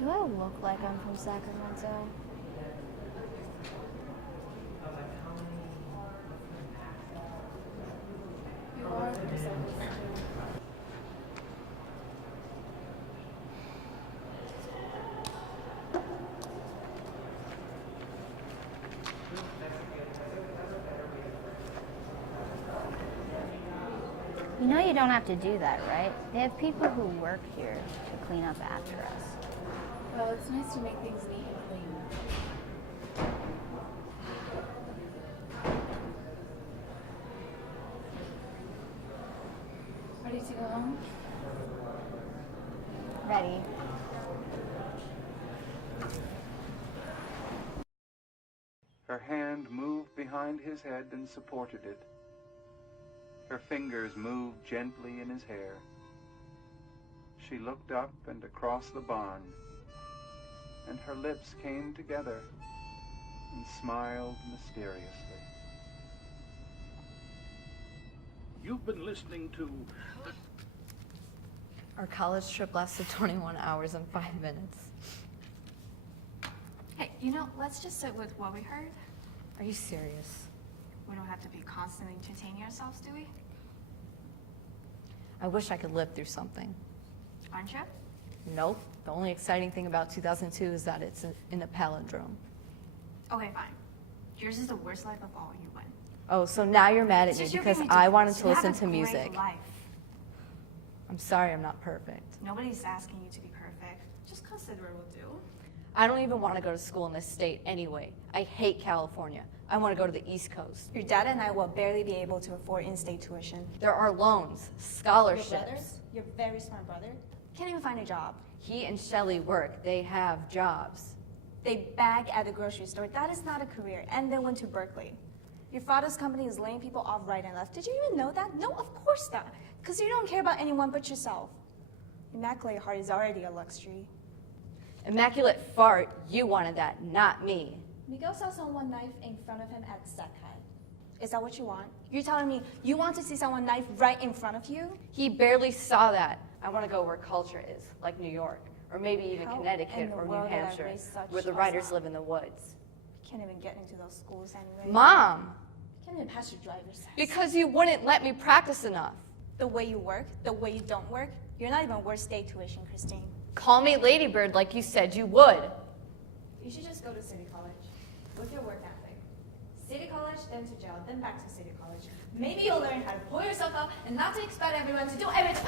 Do I look like I'm from Sacramento? You are from Sacramento. You know you don't have to do that, right? They have people who work here to clean up after us. Well, it's nice to make things neat and clean. Ready to go home? Ready? Her hand moved behind his head and supported it. Her fingers moved gently in his hair. She looked up and across the barn, and her lips came together and smiled mysteriously. You've been listening to the... Our college trip lasted 21 hours and 5 minutes. Hey, let's just sit with what we heard. Are you serious? We don't have to be constantly entertaining ourselves, do we? I wish I could live through something. Aren't you? Nope. The only exciting thing about 2002 is that it's in a palindrome. Okay, fine. Yours is the worst life of all, you win. Oh, so now you're mad at me It's just you're because being I ridiculous. wanted to You listen have a to great music. Life. I'm sorry I'm not perfect. Nobody's asking you to be perfect. Just consider it will do. I don't even want to go to school in this state anyway. I hate California. I want to go to the East Coast. Your dad and I will barely be able to afford in-state tuition. There are loans, Your scholarships. brother, your very smart brother, can't even find a job. He and Shelley work. They have jobs. They bag at the grocery store. That is not a career. And they went to Berkeley. Your father's company is laying people off right and left. Did you even know that? No, of course not. Because you don't care about anyone but yourself. Immaculate heart is already a luxury. Immaculate fart, you wanted that, not me. Miguel saw someone knife in front of him at Sackhead. Is that what you want? You're telling me you want to see someone knife right in front of you? He barely saw that. I want to go where culture is, like New York, or maybe even How in Connecticut the or New world did I Hampshire, raise such where the a writers son? live in the woods. You can't even get into those schools anyway. Mom, You can't even pass your driver's test. because you wouldn't let me practice enough. The way you work, the way you don't work, you're not even worth state tuition, Christine. Call me Ladybird like you said you would. You should just go to City College with your work ethic. City College, then to jail, then back to City College. Maybe you'll learn how to pull yourself up and not to expect everyone to do everything.